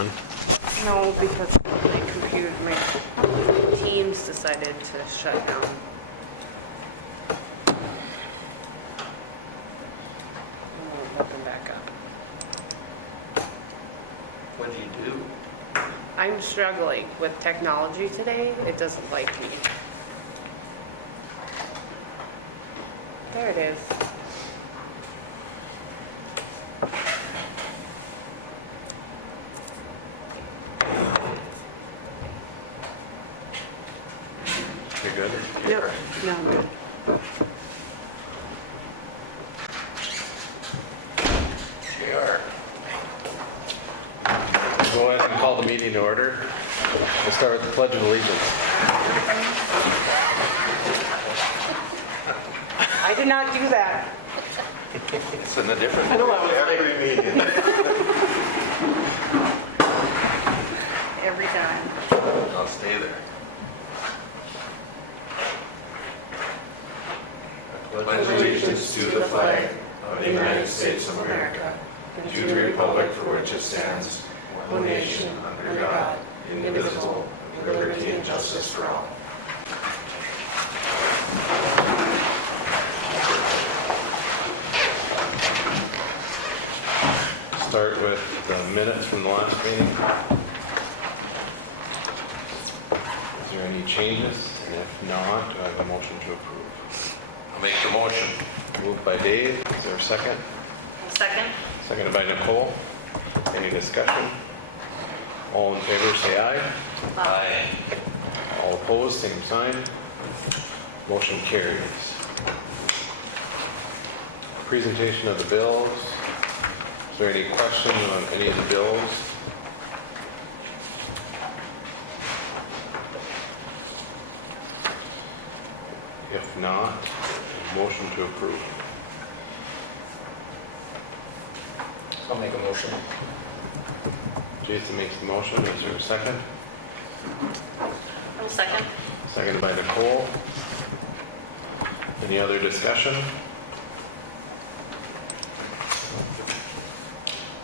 on? No, because my computer, my Teams decided to shut down. I'll open back up. What do you do? I'm struggling with technology today. It doesn't like me. There it is. You're good? Yep. No, I'm good. JR. Go ahead and call the meeting to order. We'll start with the Pledge of Allegiance. I did not do that. It's in a different. I know I was every meeting. Every time. I'll stay there. I pledge allegiance to the flag of the United States of America, and to the republic for which it stands, one nation under God, indivisible, with liberty and justice for all. Start with the minutes from the last meeting. Is there any changes? And if not, do I have a motion to approve? I'll make the motion. Moved by Dave. Is there a second? Second. Seconded by Nicole. Any discussion? All in favor, say aye. Aye. All opposed, same sign. Motion carries. Presentation of the bills. Is there any questions on any of the bills? If not, motion to approve. I'll make a motion. Jason makes the motion. Is there a second? I'll second. Seconded by Nicole. Any other discussion?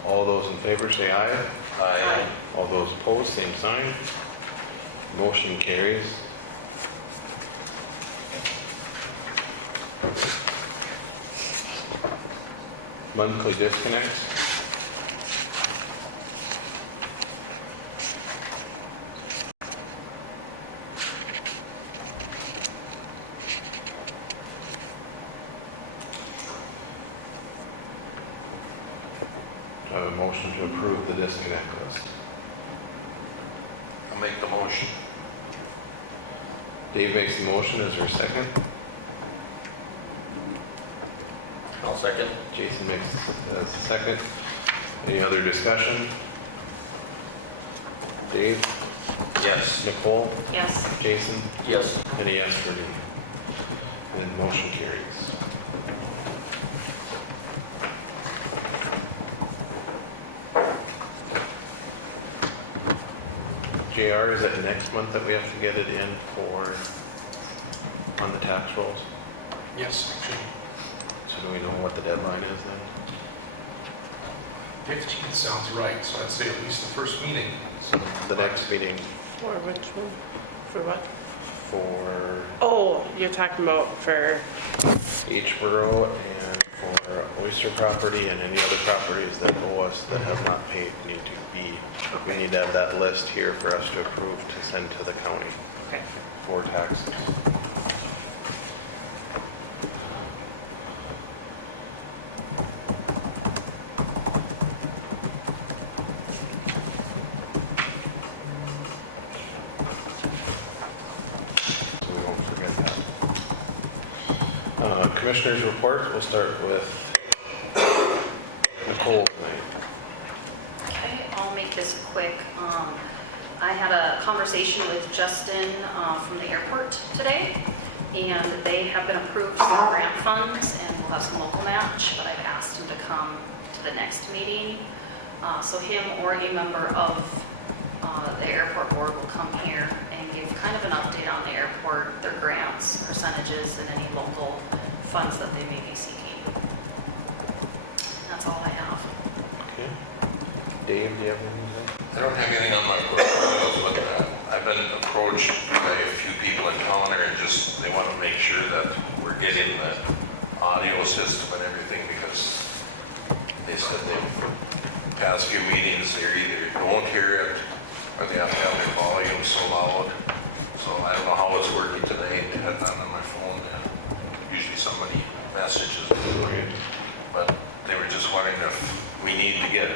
All those in favor say aye. Aye. All those opposed, same sign. Motion carries. Monthly disconnects. I have a motion to approve the disconnect list. I'll make the motion. Dave makes the motion. Is there a second? I'll second. Jason makes a second. Any other discussion? Dave? Yes. Nicole? Yes. Jason? Yes. And a yes for me. And motion carries. JR, is it next month that we have to get it in for, on the tax rolls? Yes, actually, So do we know what the deadline is then? 15th sounds right, so I'd say at least the first meeting. So the next meeting For which one? For what? for Oh, you're talking about for, Hillsboro and for Oyster property and any other properties that owe us that have not paid need to be, we need to have that list here for us to approve to send to the county okay. for taxes. So we won't forget that. Commissioners report, we'll start with Nicole tonight. Okay, I'll make this quick. I had a conversation with Justin from the airport today, and they have been approved for grant funds, and we'll have some local match, but I've asked him to come to the next meeting. So him or a member of the airport board will come here and give kind of an update on the airport, their grants, percentages, and any local funds that they may be seeking. That's all I have. Okay. Dave, do you have anything to say? I don't have anything on my portfolio, but I've been approached by a few people in town there and just, they want to make sure that we're getting the audio system and everything because they said they've past few meetings, they either don't hear it or they have to have their volume so loud. So I don't know how it's working today. I had that on my phone. Usually somebody messages me, but they were just wondering if we need to get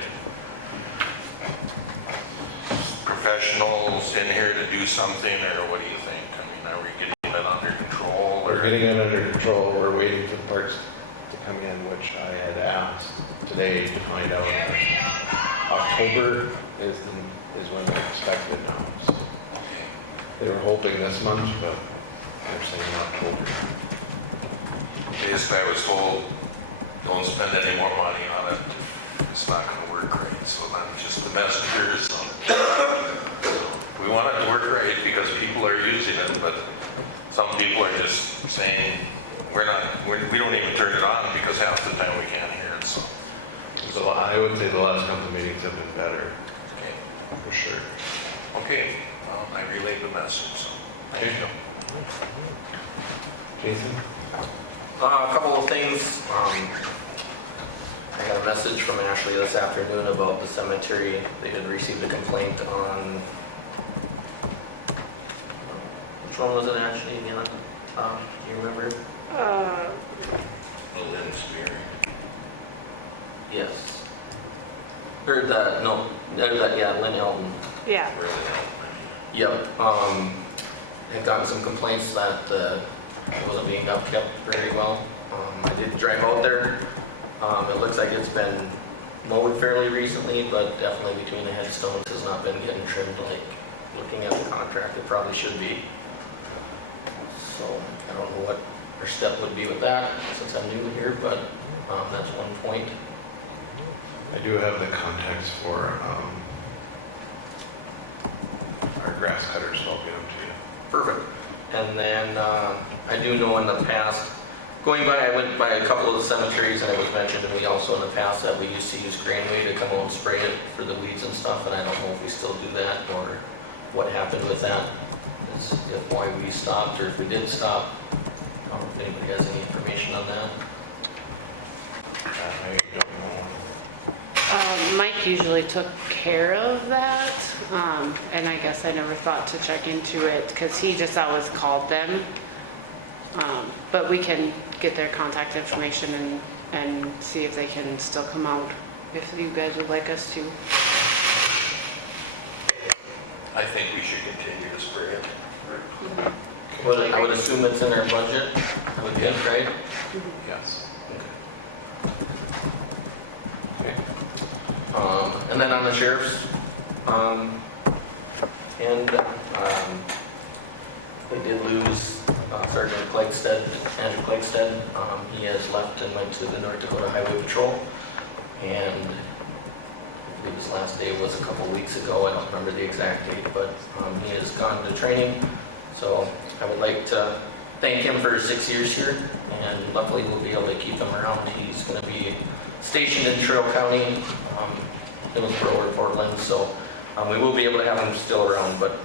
professionals in here to do something, or what do you think? I mean, are we getting it under control? We're getting it under control. We're waiting for the parts to come in, which I had asked today to find out. October is when they expect it now. So they were hoping this month, but they're saying October. Basically, I was told, don't spend any more money on it. It's not going to work right. So I'm just the messenger. So we want it to work right because people are using it, but some people are just saying we don't even turn it on because half the time we can't hear it. So I would say the last couple of meetings have been better, Okay. for sure. Okay. I relayed the message. So thank you. Jason? A couple of things. I got a message from Ashley this afternoon about the cemetery. They had received a complaint on, which one was it, Ashley, again? Do you remember? The Lynn Spear. Yes. Or that, no, yeah, Lynn Elton. Yeah. Really? Yep. Had gotten some complaints that it wasn't being upkept very well. I did drive out there. It looks like it's been mowed fairly recently, but definitely between the headstones has not been getting trimmed like looking at the contract it probably should be. So I don't know what our step would be with that since I'm new here, but that's one point. I do have the contacts for our grass cutters, so I'll get them to you. Perfect. And then I do know in the past, I went by a couple of the cemeteries, and it was mentioned to me also in the past that we used to use Greenway to come out and spray it for the weeds and stuff, and I don't know if we still do that or what happened with that. If why we stopped or if we did stop. I don't know if anybody has any information on that. I don't know. Mike usually took care of that, and I guess I never thought to check into it because he just always called them. But we can get their contact information and see if they can still come out if you guys would like us to. I think we should continue to spray it. I would assume it's in our budget, I would think, right? Yes. And then on the sheriff's end, we did lose Sergeant Clegstead, Andrew Clegstead. He has left and went to the North Dakota Highway Patrol, and I believe his last day was a couple weeks ago. I don't remember the exact date, but he has gone to training. So I would like to thank him for 6 years here, and luckily we'll be able to keep him around. He's going to be stationed in Trail County, Hillsboro or Portland, so we will be able to have him still around, but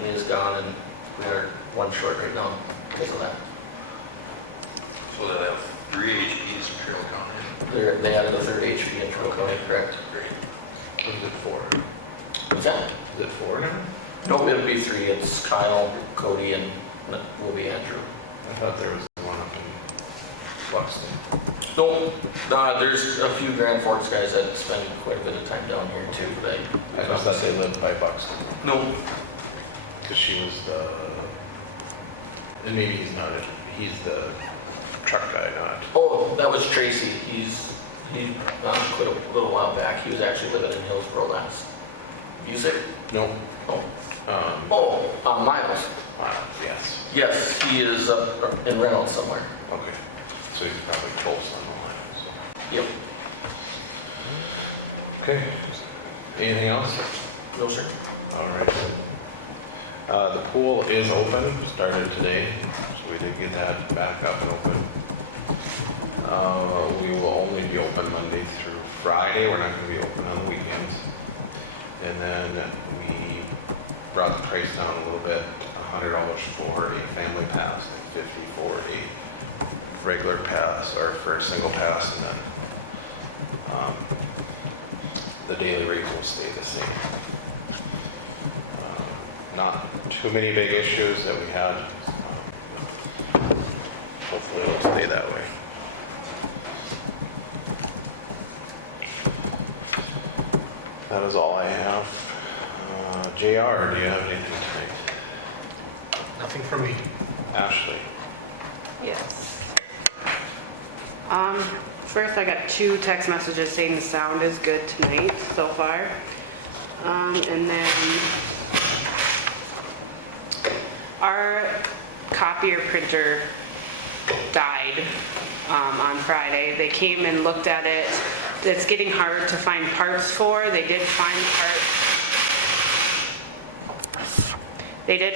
he is gone, and we are one short right now because of that. So they have 3 HPs in Trail County. They added a third HP in Trail County, correct? Great. What is it for? What's that? Is it 4 now? Nope, it'll be 3. It's Kyle, Cody, and will be Andrew. I thought there was one up in Buxton. No, there's a few Grand Forks guys that spend quite a bit of time down here too. I just thought they lived by Buxton. No, Because she was the, and maybe he's not, he's the truck guy, not. oh, that was Tracy. He quit a little while back. He was actually living in Hillsboro last. Music? Nope. Oh, Miles. Yes. Yes, he is up in Reynolds somewhere. Okay. So he's probably close on the line. So. Yep. Okay. Anything else? No, sir. All right. The pool is open, started today, so we did get that back up and open. We will only be open Monday through Friday. We're not going to be open on the weekends. And then we brought the price down a little bit, $100 for a family pass and $50 for a regular pass or for a single pass, and then the daily rate will stay the same. Not too many big issues that we had. Hopefully it'll stay that way. That is all I have. JR, do you have anything tonight? Nothing for me. Ashley? Yes. First I got 2 text messages saying the sound is good tonight so far. And then our copier printer died on Friday. They came and looked at it. It's getting hard to find parts for. They did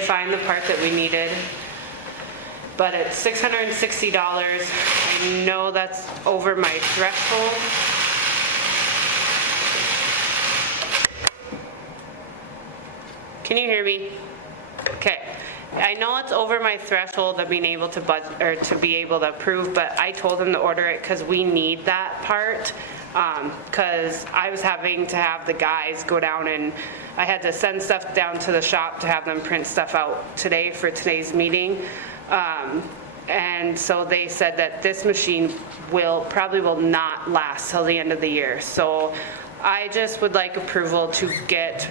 find the part that we needed, but it's $660. I know that's over my threshold. Can you hear me? Okay. I know it's over my threshold of being able to budget or to be able to approve, but I told them to order it because we need that part. Because I was having to have the guys go down and I had to send stuff down to the shop to have them print stuff out today for today's meeting. And so they said that this machine probably will not last till the end of the year. So I just would like approval to get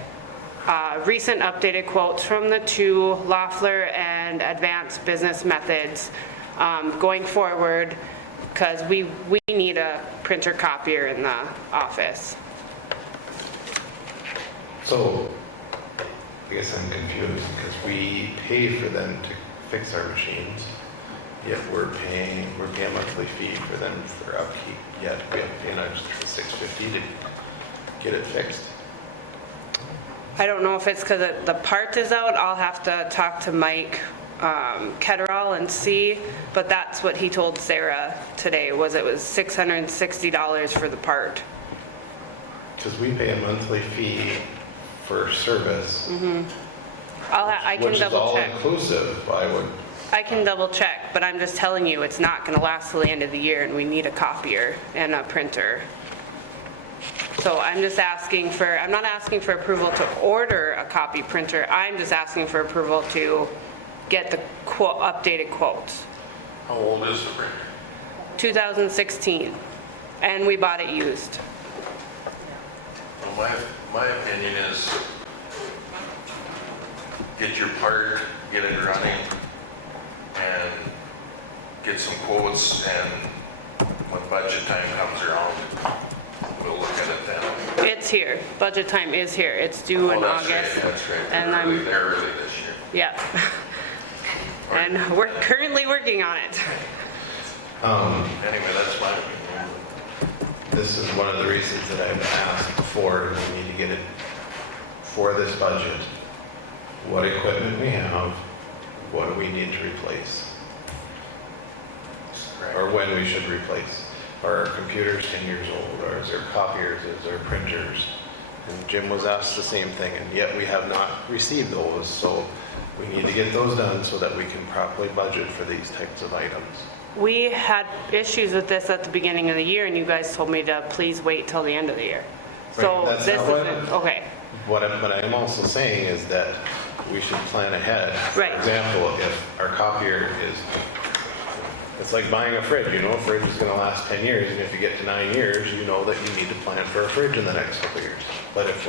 recent updated quotes from the 2 Loeffler and Advanced Business Methods going forward, because we need a printer copier in the office. So, I guess I'm confused because we pay for them to fix our machines, yet we're paying a monthly fee for them for upkeep, yet we have to pay an extra $650 to get it fixed. I don't know if it's because the part is out. I'll have to talk to Mike Ketterall and see, but that's what he told Sarah today, was it was $660 for the part. Because we pay a monthly fee for service, I can which is double all check. inclusive. I can double check, but I'm just telling you, it's not going to last till the end of the year, and we need a copier and a printer. So I'm just asking for, I'm not asking for approval to order a copy printer. I'm just asking for approval to get the updated quotes. How old is the printer? 2016, and we bought it used. Well, my opinion is get your part, get it running, and get some quotes, and when budget time comes around, we'll look at it then. It's here. Budget time is here. It's due in That's August. right, that's right. And They're early this year. Yeah. And we're currently working on it. Anyway, that's my opinion. This is one of the reasons that I've asked before, we need to get it for this budget. What equipment we have, what do we need to replace? Right. Or when we should replace. Are our computers 10 years old, or is there copiers, is there printers? And Jim was asked the same thing, and yet we have not received those, so we need to get those done so that we can properly budget for these types of items. We had issues with this at the beginning of the year, and you guys told me to please wait till the end of the year. So Right, that's this not what- isn't, okay. But I'm also saying is that we should plan ahead. Right. For example, if our copier is, it's like buying a fridge, a fridge is gonna last 10 years, and if you get to 9 years, you know that you need to plan for a fridge in the next couple of years. But if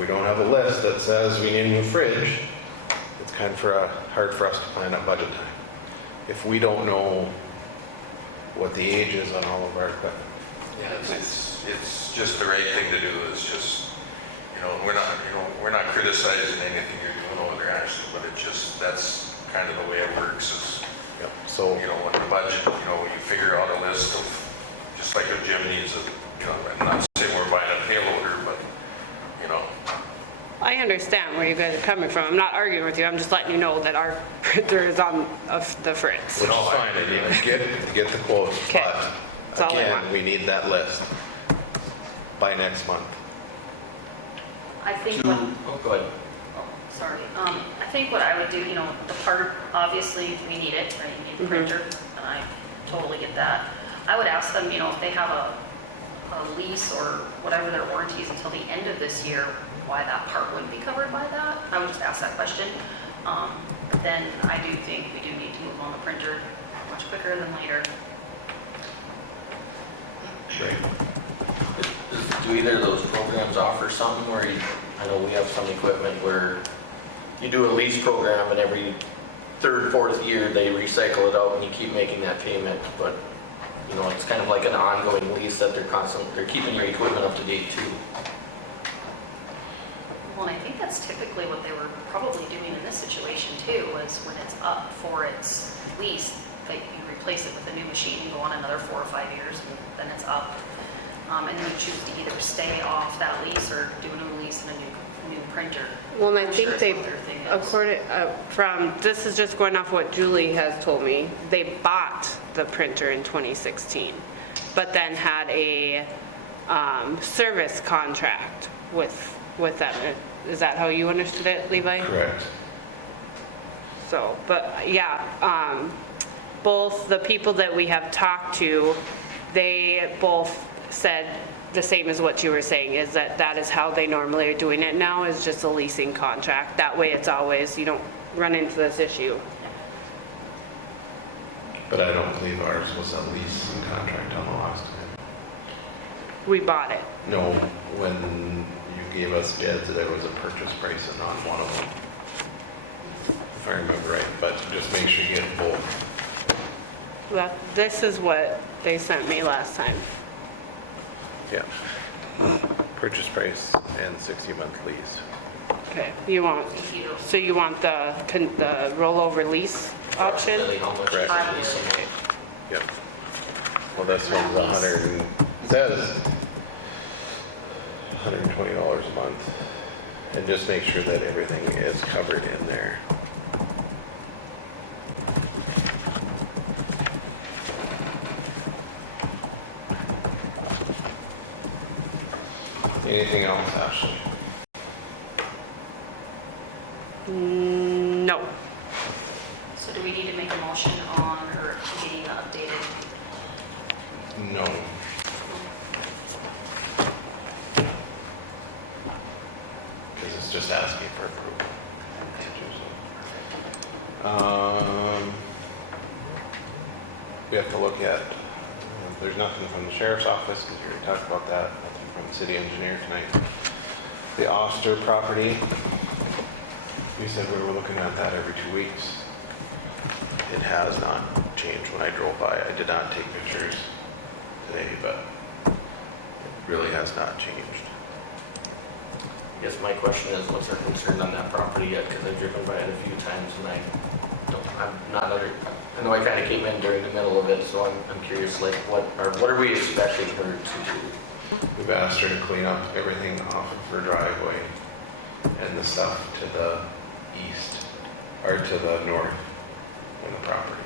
we don't have a list that says we need a new fridge, it's kind of hard for us to plan at budget time. If we don't know what the age is on all of our equipment. Yeah, it's just the right thing to do. It's just, we're not criticizing anything you're doing over there, actually, but that's kind of the way it works is, Yep. So, when the budget, you figure out a list of, just like a gym needs I'm not saying we're buying a payloader, but, I understand where you guys are coming from. I'm not arguing with you. I'm just letting you know that our printer is on the fritz. which is fine, I mean, get the quotes, Okay. but That's all I again, want. we need that list by next month. I think to, what, oh, go ahead. oh, sorry, I think what I would do, you know, the part, obviously, we need it, right, you need the printer, and I totally get that. I would ask them, you know, if they have a lease or whatever their warranties until the end of this year, why that part wouldn't be covered by that. I would just ask that question. Then I do think we do need to move on the printer much quicker than later. Do either of those programs offer something where you, I know we have some equipment where you do a lease program and every third, fourth year they recycle it out and you keep making that payment, but you know, it's kind of like an ongoing lease that they're keeping your equipment up to date too. Well, and I think that's typically what they were probably doing in this situation too, was when it's up for its lease, that you replace it with a new machine and go on another 4 or 5 years, and then it's up. And then you choose to either stay off that lease or do a new lease and a new printer. Well, and I I'm think sure they, it's what their thing is. according, this is just going off what Julie has told me, they bought the printer in 2016, but then had a service contract with them. Is that how you understood it, Levi? Correct. So, but yeah, both the people that we have talked to, they both said the same as what you were saying, is that that is how they normally are doing it now, is just a leasing contract. That way it's always, you don't run into this issue. But I don't believe ours was a lease contract on the last one. We bought it. No, when you gave us bids, there was a purchase price and on one of them. If I remember right, but just make sure you get both. Well, this is what they sent me last time. Yeah. Purchase price and 60-month lease. Okay, you want, Either. so you want the rollover lease option? Approximately how much Correct. is the leasing? Yep. Well, this one's says $120 a month. And just make sure that everything is covered in there. Anything else, Ashley? No. So do we need to make a motion on or getting updated? No. Because it's just asking for approval. We have to look at, there's nothing from the sheriff's office, because we already talked about that, nothing from the city engineer tonight. The Oster property, we said we were looking at that every 2 weeks. It has not changed when I drove by. I did not take pictures today, but it really has not changed. I guess my question is, what's our concern on that property yet? Because I've driven by it a few times and I know I kind of came in during the middle of it, so I'm curious, like, what are we expecting her to do? We've asked her to clean up everything off of her driveway and the stuff to the east, or to the north in the property.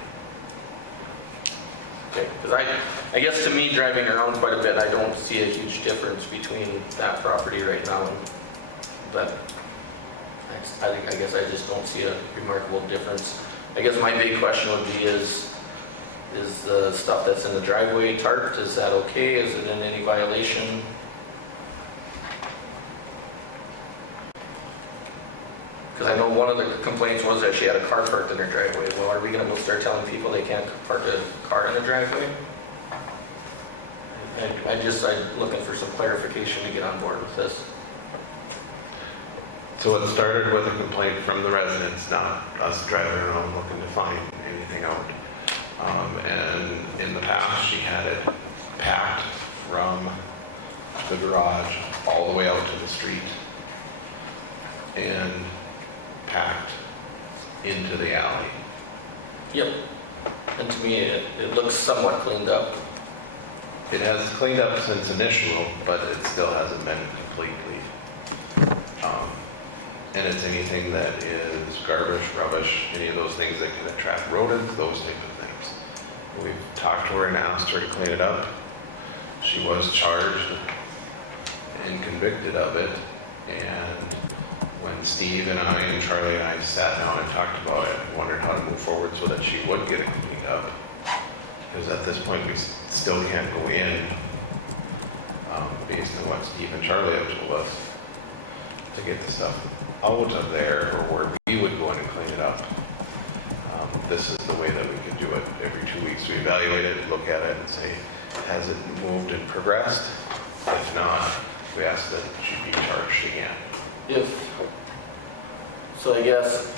Okay, because I guess to me, driving around quite a bit, I don't see a huge difference between that property right now and that. I guess I just don't see a remarkable difference. I guess my big question would be is the stuff that's in the driveway tarped, is that okay? Is it in any violation? Because I know one of the complaints was that she had a car parked in her driveway. Well, are we going to start telling people they can't park a car in the driveway? I'm looking for some clarification to get on board with this. So it started with a complaint from the residents, not us driving around looking to find anything out. And in the past, she had it packed from the garage all the way out to the street and packed into the alley. Yep. And to me, it looks somewhat cleaned up. It has cleaned up since initial, but it still hasn't been completely. And it's anything that is garbage, rubbish, any of those things that can attract rodents, those type of things. We've talked to her and asked her to clean it up. She was charged and convicted of it, and when Steve and I and Charlie and I sat down and talked about it, wondered how to move forward so that she would get it cleaned up. Because at this point, we still can't go in, based on what Steve and Charlie have told us, to get the stuff out of there or where we would go in and clean it up. This is the way that we could do it every 2 weeks. We evaluate it, look at it, and say, has it moved and progressed? If not, we ask that she be charged again. So I guess,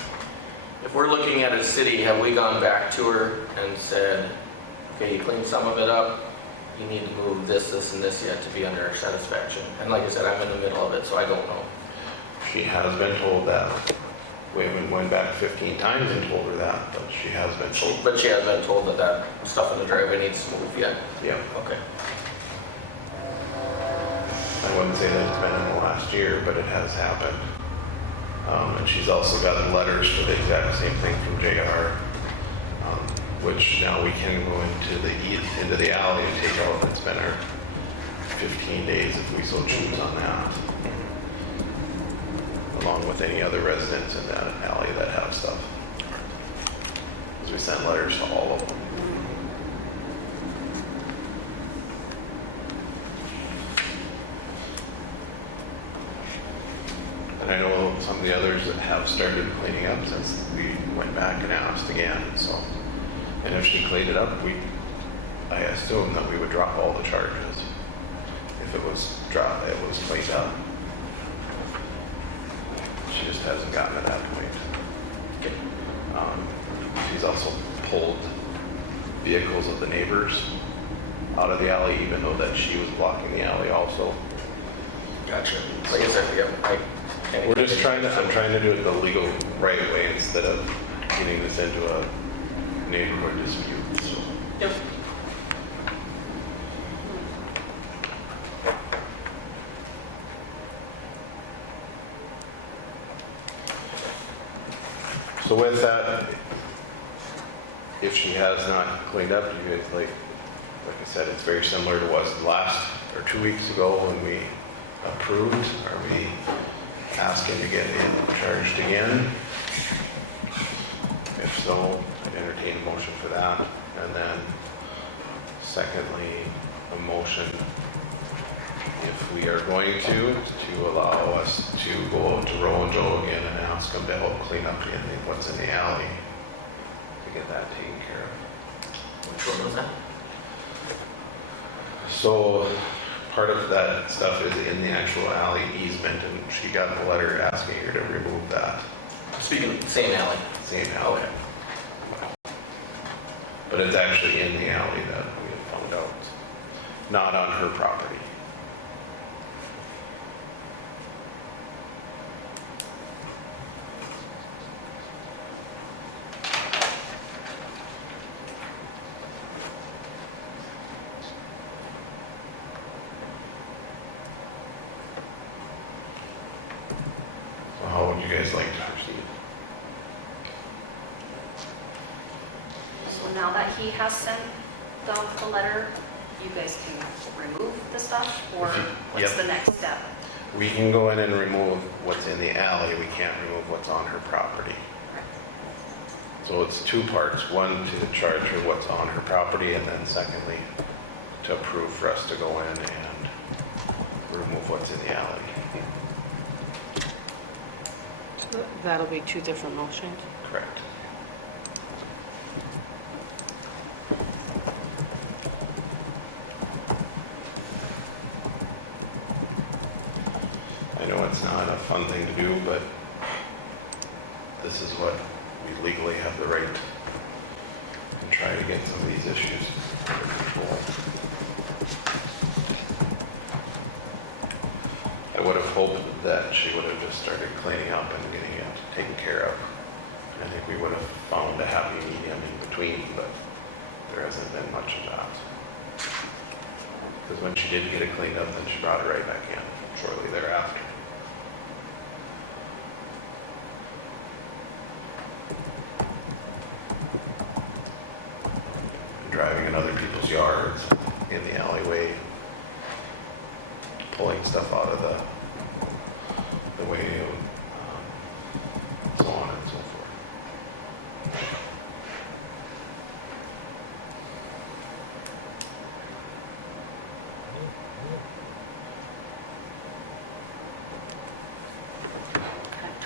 if we're looking at a city, have we gone back to her and said, okay, you cleaned some of it up, you need to move this, this, and this yet to be under our satisfaction? And like I said, I'm in the middle of it, so I don't know. She has been told that. We haven't went back 15 times and told her that, but she has been told. But she has been told that that stuff in the driveway needs to move yet? Yeah. Okay. I wouldn't say that it's been in the last year, but it has happened. And she's also gotten letters for the exact same thing from JR, which now we can go into the alley and take out. It's been our 15 days if we so choose on that, along with any other residents in that alley that have stuff. Because we sent letters to all of them. And I know some of the others that have started cleaning up since we went back and asked again, so. And if she cleaned it up, I assume that we would drop all the charges. If it was dropped, it was cleaned up. She just hasn't gotten to that point. Okay. She's also pulled vehicles of the neighbors out of the alley, even though that she was blocking the alley also. Gotcha. Like I said, yeah, I'm trying to do it the legal right way instead of getting this into a neighborhood dispute, so. Yep. So with that, if she has not cleaned up, you guys, like I said, it's very similar to what was last or 2 weeks ago when we approved. Are we asking to get charged again? If so, I'd entertain a motion for that. And then secondly, a motion, if we are going to allow us to go out to Roe and Joe again and ask them to help clean up what's in the alley to get that taken care of. Which one was that? So part of that stuff is in the actual alley easement, and she got a letter asking her to remove that. Speaking of the same alley. Same alley. But it's actually in the alley that we have found out, not on her property. So how would you guys like to proceed? So now that he has sent the letter, you guys can remove the stuff, or what's Yep. the next step? We can go in and remove what's in the alley, we can't remove what's on her property. So it's two parts, one to charge her what's on her property, and then secondly, to approve for us to go in and remove what's in the alley. That'll be two different motions. Correct. I know it's not a fun thing to do, but this is what we legally have the right to try to get some of these issues under control. I would have hoped that she would have just started cleaning up and getting it taken care of. I think we would have found a happy medium in between, but there hasn't been much of that. Because when she did get it cleaned up, then she brought it right back in shortly thereafter. Driving in other people's yards, in the alleyway, pulling stuff out of the way.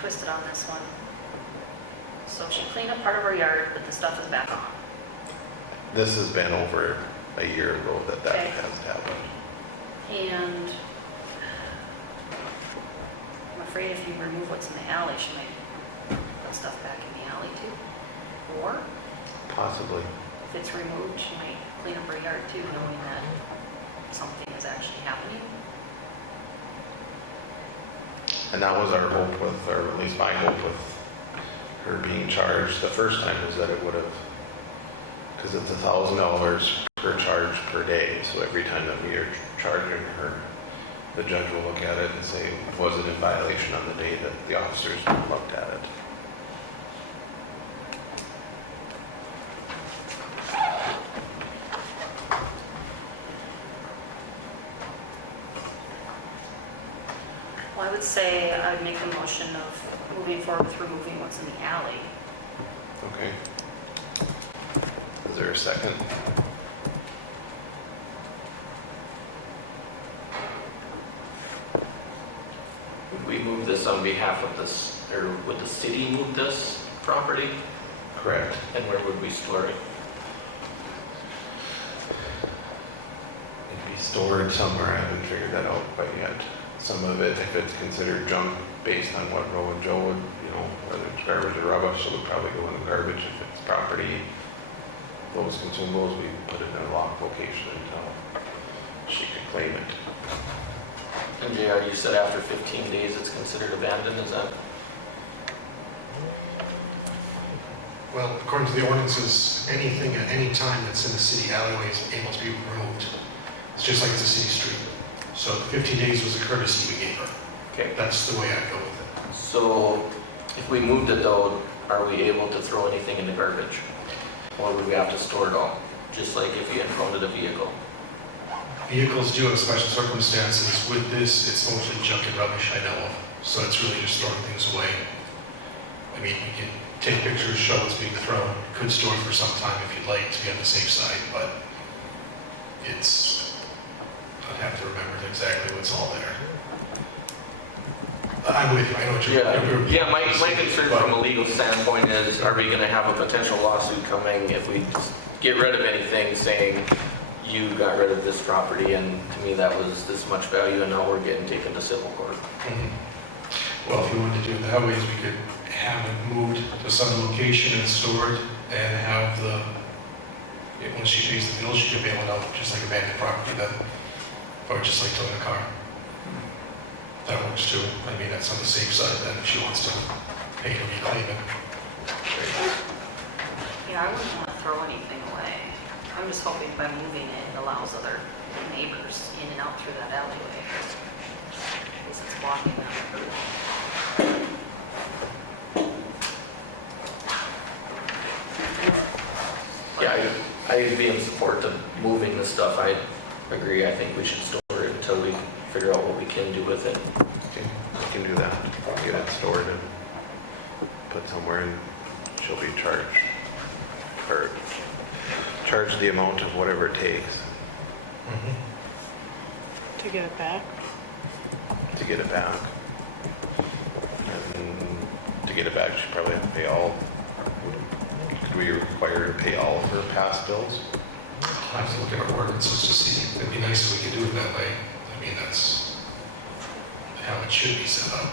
twisted on this one. So she cleaned up part of her yard, but the stuff is back on. This has been over a year ago that Okay. has happened. And I'm afraid if you remove what's in the alley, she might put stuff back in the alley too. Or Possibly. if it's removed, she might clean up her yard too, knowing that something is actually happening. And that was our hope with, or at least my hope with her being charged the first time, was that it would have, because it's $1,000 per charge per day. So every time that we are charging her, the judge will look at it and say, was it in violation on the day that the officers looked at it? Well, I would say I'd make a motion of moving forward with removing what's in the alley. Okay. Is there a second? Would we move this on behalf of this, or would the city move this property? Correct. And where would we store it? It'd be stored somewhere. I haven't figured that out quite yet. Some of it, if it's considered junk based on what Roe and Joe would, whether it's garbage or rubbish, it would probably go in the garbage. If it's property, those consumables, we put it in a locked location until she can claim it. And JR, you said after 15 days it's considered abandoned, is that? Well, according to the ordinances, anything at any time that's in the city alleyway is able to be removed. It's just like it's a city street. So 15 days was a courtesy we gave her. Okay. That's the way I'd go with it. So if we moved it though, are we able to throw anything in the garbage? Or would we have to store it all? Just like if you impounded a vehicle? Vehicles do have special circumstances. With this, it's mostly junk and rubbish I know of. So it's really just throwing things away. I mean, we can take pictures, show what's being thrown. Could store it for some time if you'd like to be on the safe side, but I'd have to remember exactly what's all there. I'm with you, I know what you're... Yeah, my concern from a legal standpoint is, are we gonna have a potential lawsuit coming if we just get rid of anything saying, you got rid of this property and to me that was this much value and now we're getting taken to civil court? Well, if you wanted to do it that way, we could have it moved to some location and stored and have once she pays the bill, she can bail it out, just like abandoned property then, or just like towing a car. That works too. I mean, that's on the safe side then, if she wants to pay to reclaim it. Yeah, I wouldn't want to throw anything away. I'm just hoping by moving it, it allows other neighbors in and out through that alleyway. Because it's blocking them. Yeah, I'd be in support of moving this stuff. I agree. I think we should store it until we figure out what we can do with it. Okay, we can do that. Get it stored and put somewhere, and she'll be charged, or charge the amount of whatever it takes To get it back? to get it back. And to get it back, she probably have to pay all. Could we require her to pay all of her past bills? I'll have to look at our ordinances to see. It'd be nice if we could do it that way. I mean, that's how it should be set up.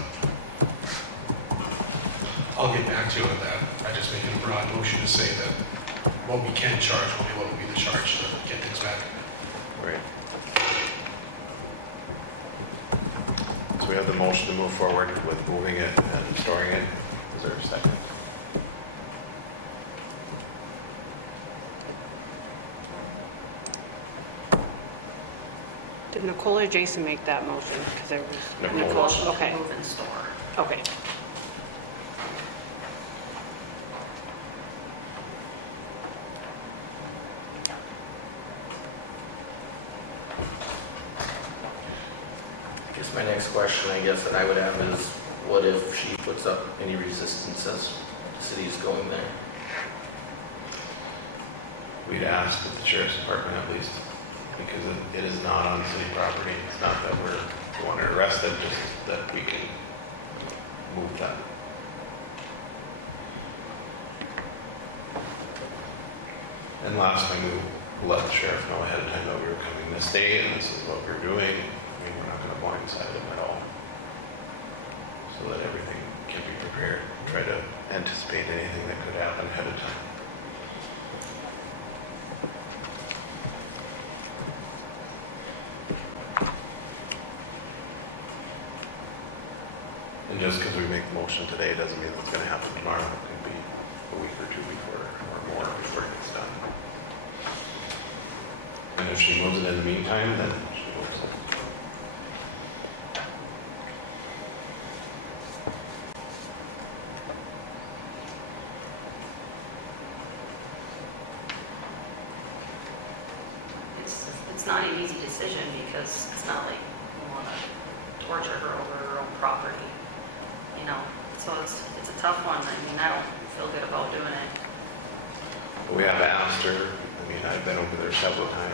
I'll get back to you on that. I just make a broad motion to say that what we can charge will be what will be the charge to get things back. Right. So we have the motion to move forward with moving it and storing it. Is there a second? Did Nicole or Jason make that motion? Because there was Nicole. Motion to Okay, move and store. okay. I guess my next question, that I would have is, what if she puts up any resistance as the city's going there? We'd ask with the sheriff's department at least, because it is not on city property. It's not that we want to arrest it, just that we can move that And last time we let the sheriff know ahead of time that we were coming this day and this is what we're doing. I mean, we're not gonna blindside them at all. So that everything can be prepared, try to anticipate anything that could happen ahead of time. And just because we make the motion today doesn't mean it's gonna happen tomorrow. It could be a week or 2 before, or more before it gets done. And if she moves it in the meantime, then she moves it. It's not an easy decision because it's not like we want to torture her over her own property, you know? So it's a tough one. I mean, I don't feel good about doing it. But we have asked her, I mean, I've been over there several times.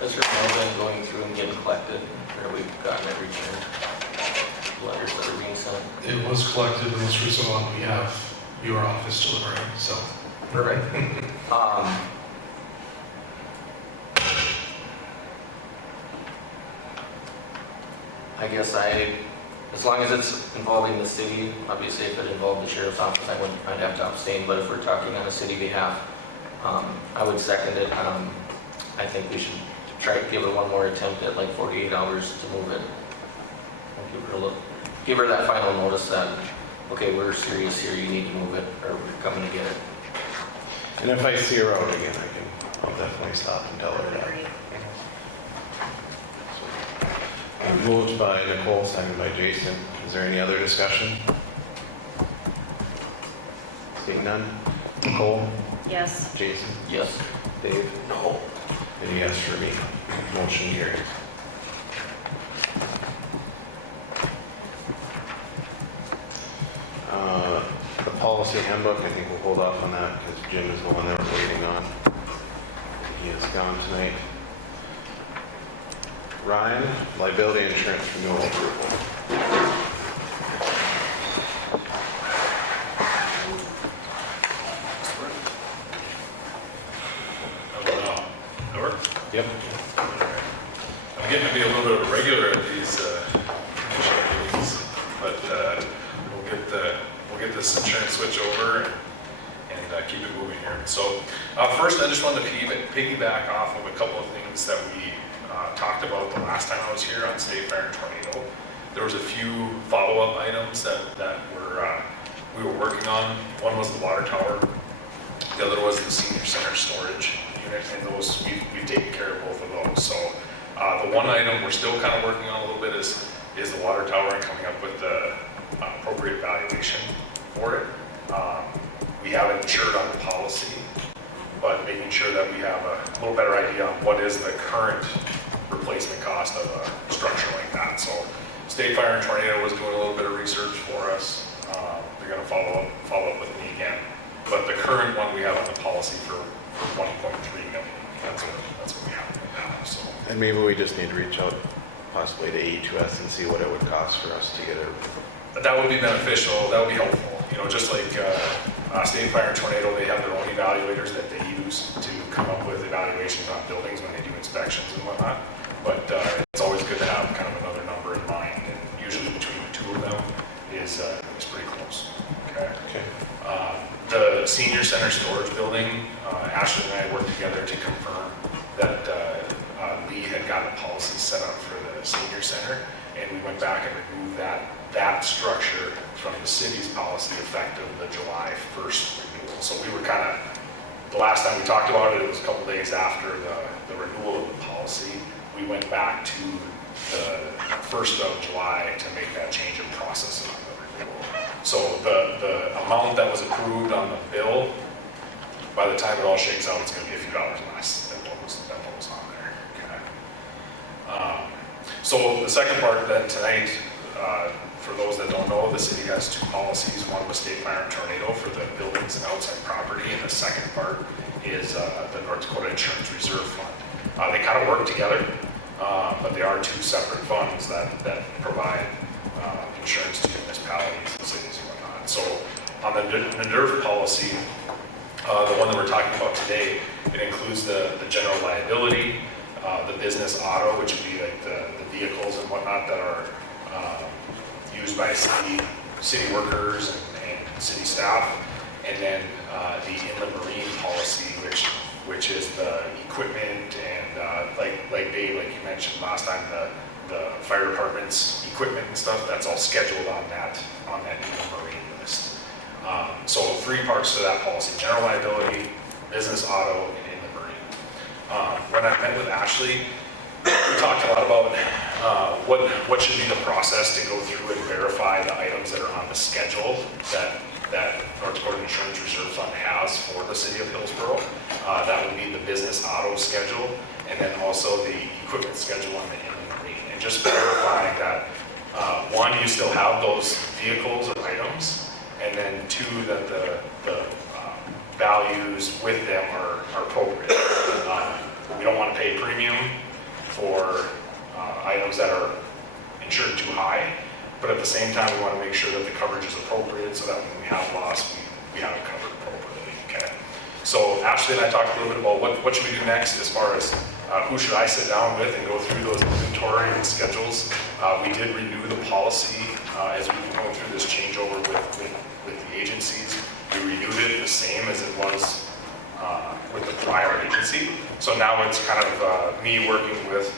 Has her mail been going through and getting collected, or we've gotten it returned? Letters that are being sent? It was collected, the most recent one, we have your office delivering, so. Perfect. I guess as long as it's involving the city, obviously if it involved the sheriff's office, I'd have to abstain, but if we're talking on a city behalf, I would second it. I think we should try to give her one more attempt at like 48 hours to move it. Give her that final notice that, okay, we're serious here, you need to move it, or we're coming to get it. And if I see her out again, I'll definitely stop and tell her that. Agreed. Moved by Nicole, seconded by Jason. Is there any other discussion? Seeing none? Nicole? Yes. Jason? Yes. Dave? No. And yes for me. Motion carries. The policy handbook, I think we'll hold off on that because Jim is the one that we're waiting on. He is gone tonight. Ryan, liability insurance renewal approval. Yep. I'm getting to be a little bit of a regular at these commission meetings, but we'll get this insurance switch over and keep it moving here. So first, I just wanted to piggyback off of a couple of things that we talked about the last time I was here on State Fire and Tornado. There was a few follow-up items that we were working on. One was the water tower. The other was the senior center storage unit, and those we've taken care of both of those. So the one item we're still kind of working on a little bit is the water tower and coming up with the appropriate valuation for it. We have it insured on the policy, but making sure that we have a little better idea on what is the current replacement cost of a structure like that. So State Fire and Tornado was doing a little bit of research for us. They're going to follow up with me again. But the current one we have on the policy for 1.3 million. That's what we have right now. So. And maybe we just need to reach out possibly to AE2S and see what it would cost for us to get it. That would be beneficial. That would be helpful. You know, just like State Fire and Tornado, they have their own evaluators that they use to come up with evaluations on buildings when they do inspections and whatnot. But it's always good to have kind of another number in mind. And usually between the two of them is pretty close. Okay. The senior center storage building, Ashley and I worked together to confirm that Lee had gotten a policy set up for the senior center, and we went back and removed that structure from the city's policy effective the July 1st renewal. So we were kind of, the last time we talked about it was a couple days after the renewal of the policy. We went back to the 1st of July to make that change in process on the renewal. So the amount that was approved on the bill, by the time it all shakes out, it's going to be a few dollars less than what was on there. Okay. So the second part then tonight, for those that don't know, the city has two policies. One was State Fire and Tornado for the buildings and outside property, and the second part is the North Dakota Insurance Reserve Fund. They kind of work together, but they are two separate funds that provide insurance to municipalities and cities and whatnot. whatnot. So on the NERV policy, the one that we're talking about today, it includes the general liability, the business auto, which would be like the vehicles and whatnot that are used by city workers and city staff, and then the inland marine policy, which is the equipment and like Dave, like you mentioned last time, the fire department's equipment and stuff, that's all scheduled on that inland marine list. So 3 parts to that policy: general liability, business auto, and inland marine. When I met with Ashley, we talked a lot about what should be the process to go through and verify the items that are on the schedule that North Dakota Insurance Reserve Fund has for the city of Hillsboro. That would be the business auto schedule, and then also the equipment schedule on the inland marine. And just verifying that, 1, you still have those vehicles or items, and then 2, that the values with them are appropriate. We don't want to pay premium for items that are insured too high, but at the same time, we want to make sure that the coverage is appropriate so that when we have loss, we have it covered appropriately. Okay. So Ashley and I talked a little bit about what should we do next as far as who should I sit down with and go through those inventory and schedules. We did renew the policy as we've been going through this changeover with the agencies. We renewed it the same as it was with the prior agency. So now it's kind of me working with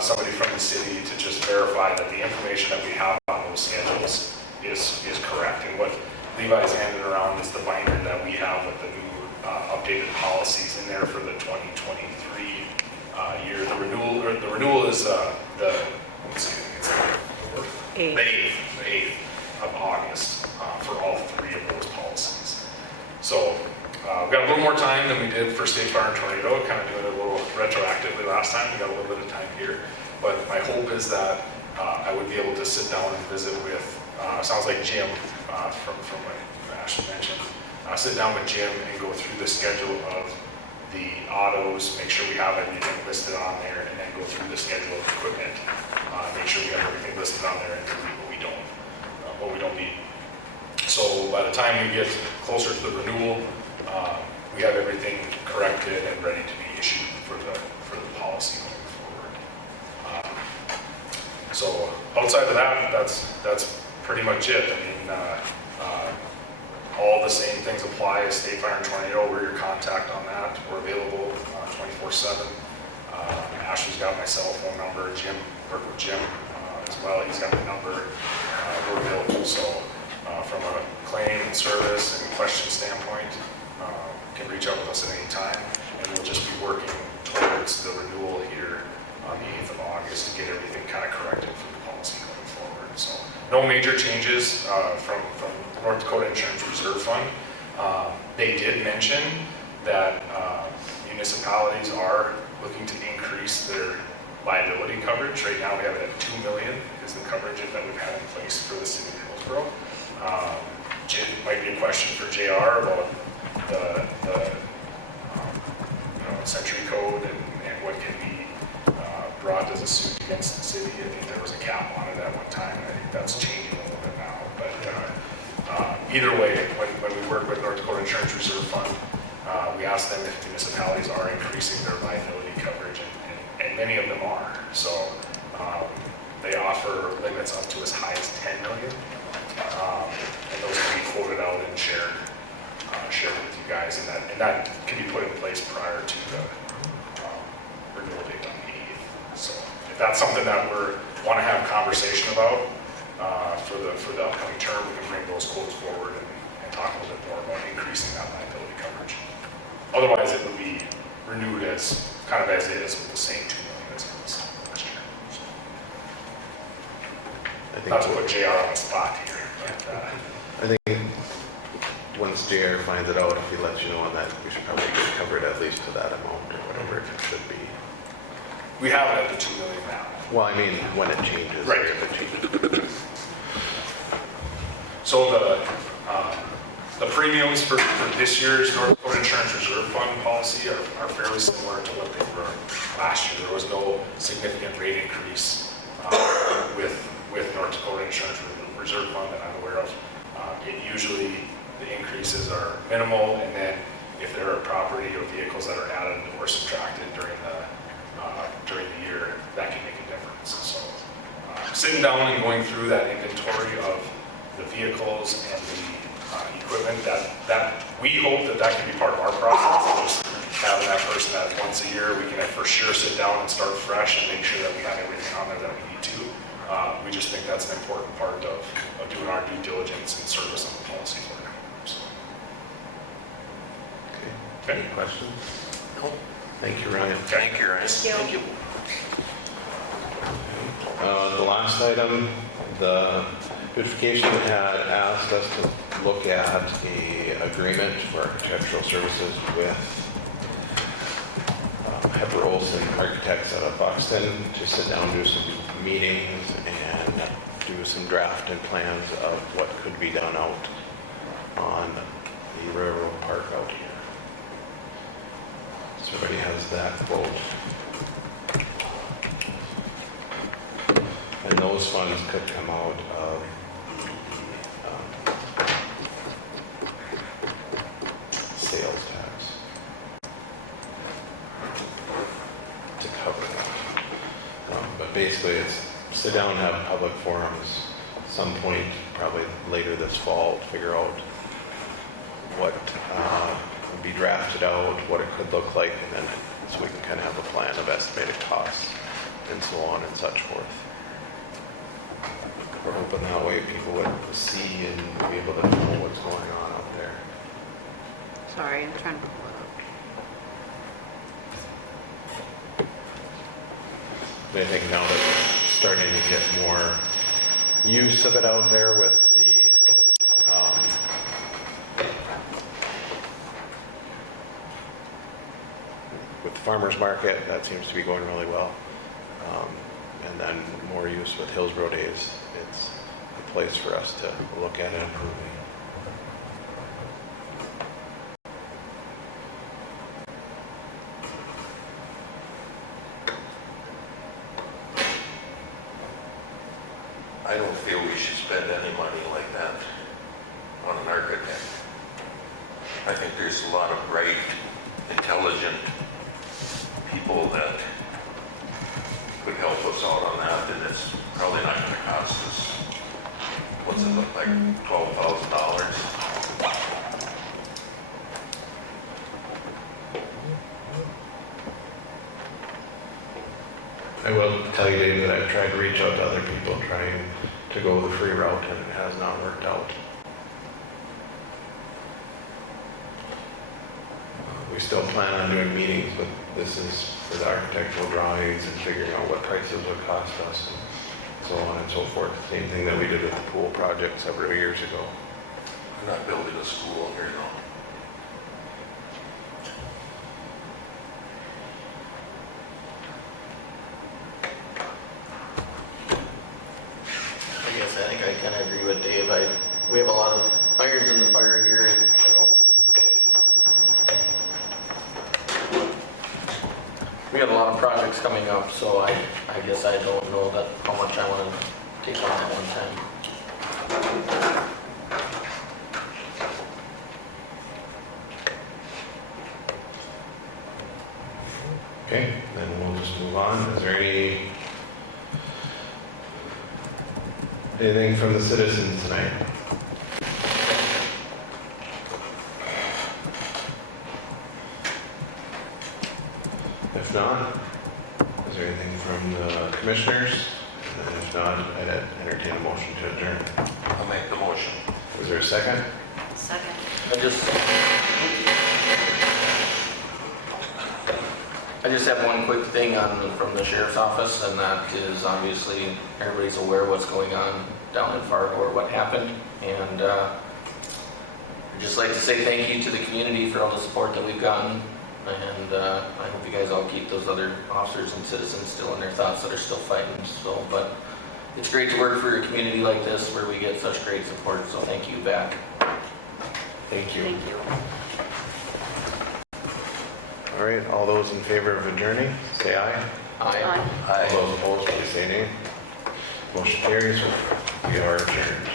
somebody from the city to just verify that the information that we have on those schedules is correct. And what Levi's handed around is the binder that we have with the new updated policies in there for the 2023 year. The renewal is the 8th of August for all 3 of those policies. So we've got a little more time than we did for State Fire and Tornado, kind of doing it a little retroactively last time. We got a little bit of time here. But my hope is that I would be able to sit down and visit with, sounds like Jim from what Ashley mentioned, sit down with Jim and go through the schedule of the autos, make sure we have everything listed on there, and then go through the schedule of equipment, make sure we have everything listed on there and delete what we don't need. So by the time we get closer to the renewal, we have everything corrected and ready to be issued for the policy going forward. So outside of that, that's pretty much it. I mean, all the same things apply as State Fire and Tornado. We're your contact on that. We're available 24/7. Ashley's got my cell phone number. Jim, work with Jim as well. He's got my number. We're available. So from a claim service and question standpoint, can reach out with us at any time, and we'll just be working towards the renewal here on the 8th of August to get everything kind of corrected for the policy going forward. So no major changes from North Dakota Insurance Reserve Fund. They did mention that municipalities are looking to increase their liability coverage. Right now we have it at $2 million is the coverage that we've had in place for the city of Hillsboro. Might be a question for JR about the century code and what can be brought as a suit against the city. I think there was a cap on it at one time, and I think that's changing a little bit now. But either way, when we work with North Dakota Insurance Reserve Fund, we ask them if municipalities are increasing their liability coverage, and many of them are. So they offer limits up to as high as $10 million, and those can be quoted out and shared with you guys, and that can be put in place prior to the renewal date on the 8th. So if that's something that we want to have a conversation about for the upcoming term, we can bring those quotes forward and talk a little bit more about increasing that liability coverage. Otherwise, it would be renewed as kind of as is with the same $2 million as it was last year. So, not to put JR on the spot here, but I think once JR finds it out, if he lets you know on that, we should probably get covered at least to that amount or whatever it should be. we have it at the $2 million now. Well, I mean, when it changes. Right. If it changes. So the premiums for this year's North Dakota Insurance Reserve Fund policy are fairly similar to what they were last year. There was no significant rate increase with North Dakota Insurance Reserve Fund that I'm aware of. Usually, the increases are minimal, and then if there are property or vehicles that are added or subtracted during the year, that can make a difference. So, sitting down and going through that inventory of the vehicles and the equipment, that we hope that can be part of our process. Just having that person that once a year we can for sure sit down and start fresh and make sure that we have everything on there that we need to. We just think that's an important part of doing our due diligence and service on the policy for them. So. Okay. Any questions? No. Thank you, Ryan. Thank you, Ryan. Thank you. The last item, the beautification had asked us to look at a agreement for architectural services with Pepper Olson Architects out of Buxton to sit down, do some meetings, and do some drafting plans of what could be done out on the railroad park out here. So everybody has that quote. And those funds could come out of sales tax to cover that. But basically, it's sit down and have public forums some point, probably later this fall, to figure out what would be drafted out, what it could look like, and then so we can kind of have a plan of estimated costs and so on and such forth. We're hoping that way people would see and be able to know what's going on out there. Sorry, I'm trying to pull it up. I think now that we're starting to get more use of it out there with the farmers market, that seems to be going really well. And then more use with Hillsboro Days. It's a place for us to look at and improving. I don't feel we should spend any money like that on an architect. I think there's a lot of bright, intelligent people that could help us out on that, and it's probably not going to cost us, what's it look like, $12,000? I will tell you, Dave, that I've tried to reach out to other people trying to go the free route, and it has not worked out. We still plan on doing meetings, but this is for the architectural drawings and figuring out what prices would cost us and so on and so forth. Same thing that we did with the pool project several years ago. We're not building a school here, no. I guess I think I kind of agree with Dave. We have a lot of irons in the fire here, and we have a lot of projects coming up, so I guess I don't know that how much I want to take on at one time. Okay, then we'll just move on. Is there anything from the citizens tonight? If not, is there anything from the commissioners? And if not, I'd entertain a motion to adjourn. I'll make the motion. Is there a second? Second. I just have one quick thing from the sheriff's office, and that is obviously everybody's aware of what's going on down in Fargo or what happened. And I'd just like to say thank you to the community for all the support that we've gotten. And I hope you guys all keep those other officers and citizens still in their thoughts that are still fighting. So, but it's great to work for a community like this where we get such great support. So thank you back. Thank you. Thank you. All right, all those in favor of adjourning, say aye. Aye. All those opposed, please say nay. Motion carries. We are adjourned.